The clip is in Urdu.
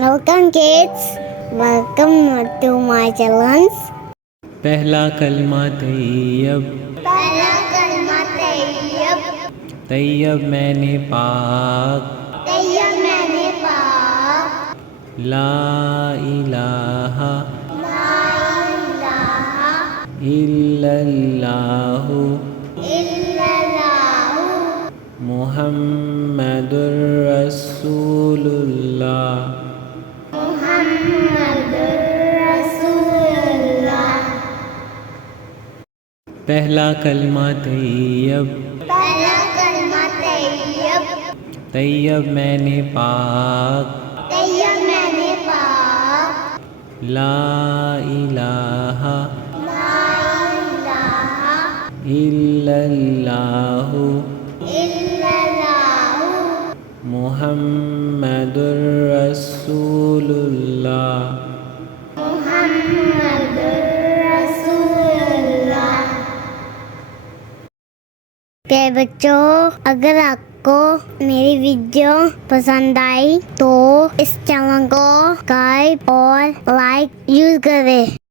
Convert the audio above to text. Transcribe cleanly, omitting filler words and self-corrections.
Welcome kids, welcome to my channel. پہلا کلمہ طیب، پہلا کلمہ طیب، طیب میں نے پاک، طیب میں نے پاک، لا الہ لا الہ الا اللہ الا اللہ، محمد رسول اللہ۔ محمد رسول اللہ۔ پہلا کلمہ طیب، پہلا کلمہ طیب، طیب میں نے پاک، طیب میں نے پاک، لا الہ لا الہ الا اللہ الا اللہ، محمد رسول اللہ۔ محمد رسول اللہ۔ پیارے بچوں، اگر آپ کو میری ویڈیو پسند آئی تو اس چینل کو سبسکرائب اور لائک ضرور کریں۔